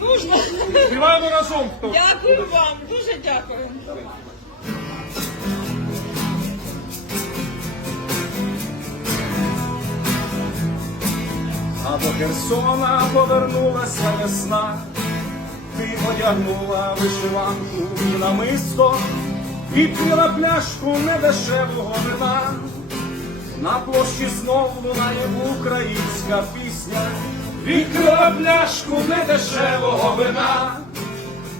Нужно. Співаємо разом. Хто? Дякую вам, дуже дякую. А до Херсона повернулася весна, ти одягнула вишиванку і намисто, відкрила пляшку недешевого вина. На площі знов лунає українська пісня, відкрила пляшку недешевого вина.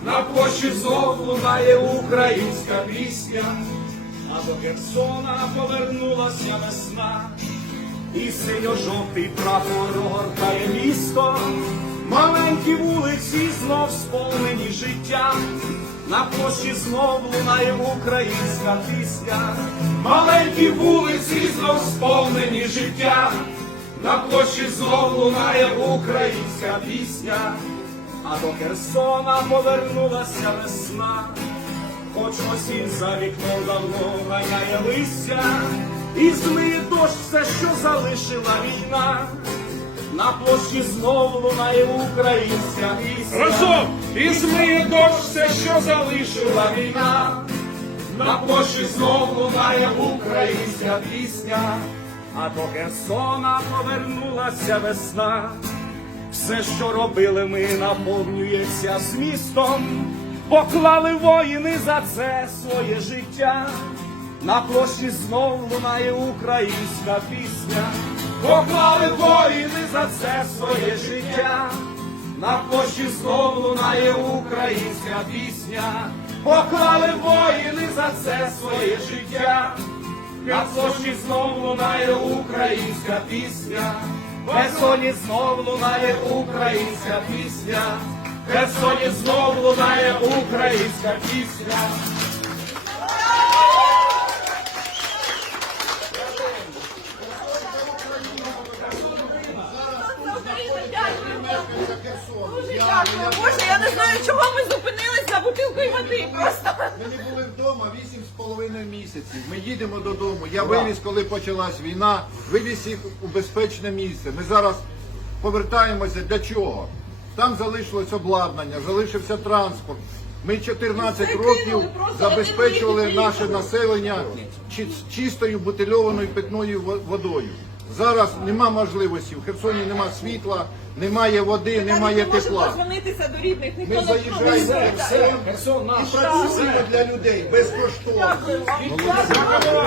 На площі знов лунає українська пісня, а до Херсона повернулася весна. І синьо-жовтий прапор огортає місто, маленькі вулиці знов сповнені життя, на площі знов лунає українська пісня, маленькі вулиці знов сповнені життя, на площі знов лунає українська пісня, а до Херсона повернулася весна. Хоч осінь за вікном давно ганяє листя, і змиє дощ все, що залишила війна. На площі знов лунає українська пісня. Разом! І змиє дощ все, що залишила війна. На площі знов лунає українська пісня, а до Херсона повернулася весна. Все, що робили ми, наповнюється змістом, поклали воїни за це своє життя. На площі знов лунає українська пісня, поклали воїни за це своє життя. На площі знов лунає українська пісня, поклали воїни за це своє життя. На площі знов лунає українська пісня, в Херсоні знов лунає українська пісня, в Херсоні знов лунає українська пісня. Боже, я не знаю, чого ми зупинились за бутилкою води просто. Ми не були вдома 8,5 місяців. Ми їдемо додому. Я вивіз, коли почалась війна, вивіз їх у безпечне місце. Ми зараз повертаємося для чого? Там залишилось обладнання, залишився транспорт. Ми 14 років забезпечували наше населення чи- чистою бутильованою питною водою. Зараз нема можливості. В Херсоні нема світла, немає води, немає не можемо тепла. дозвонитися до рідних, ніхто Ми не заїжджаємо в Херсон і працюємо для людей безкоштовно. Дякую.